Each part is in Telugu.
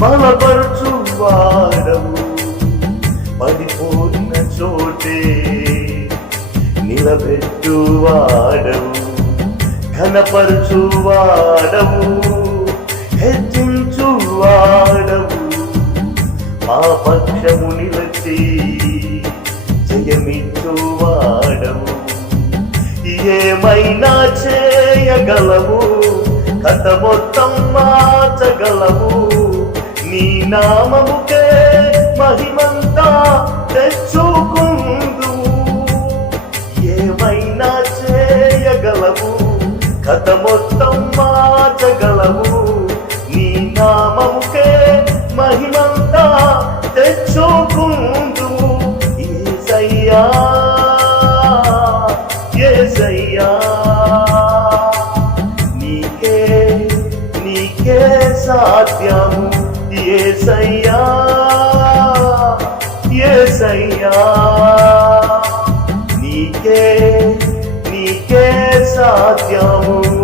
బలపరచు బలపరచువాడవు పడిపోయిన చోటే నిలబెట్టు వాడము ఘనపరచు వాడము హెచ్చించు వాడము మా పక్షము నిలచి జయమిచ్చు వాడము ఏమైనా చేయగలము కథ మొత్తం మార్చగలవు. నీ నామముకే మహిమంతా తెచ్చుకుందు ఏమైనా చేయగలవు? కథ మొత్తం నీకే సాధ్యము.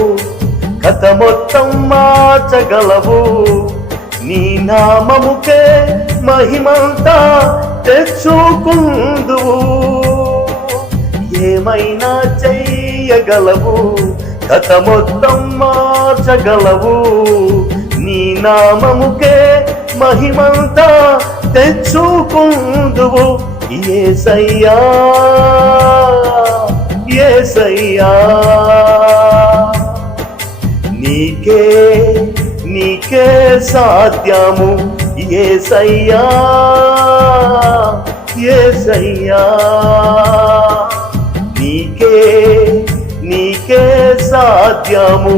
కథ మొత్తం మార్చగలవు నీ నామముకే మహిమంతా తెచ్చుకుందువు. ఏమైనా చెయ్యగలవు? కథ మొత్తం మార్చగలవు నీ నామముకే మహిమంతా తెచ్చుకుందువు. ఏసయ్యా ఏసయ్యా. నీకే నీకే సాధ్యము ఏసయ్యా ఏసయ్యా. నీకే నీకే సాధ్యము.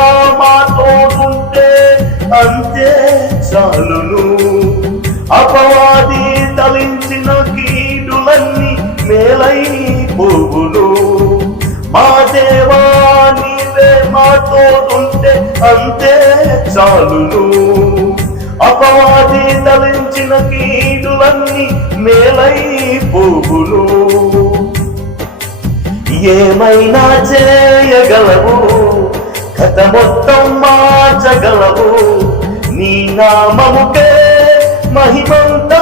పువ్వులు. మా దేవా నీవే మాతో ఉంటే అంతే చాలు అపవాది తలంచిన కీడులన్నీ మేలై పువ్వులు ఏమైనా చేయగలవు? కథ మొత్తం మార్చగలవు. నీ నామముకే మహిమంతా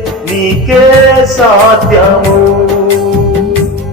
నీకే సాధ్యము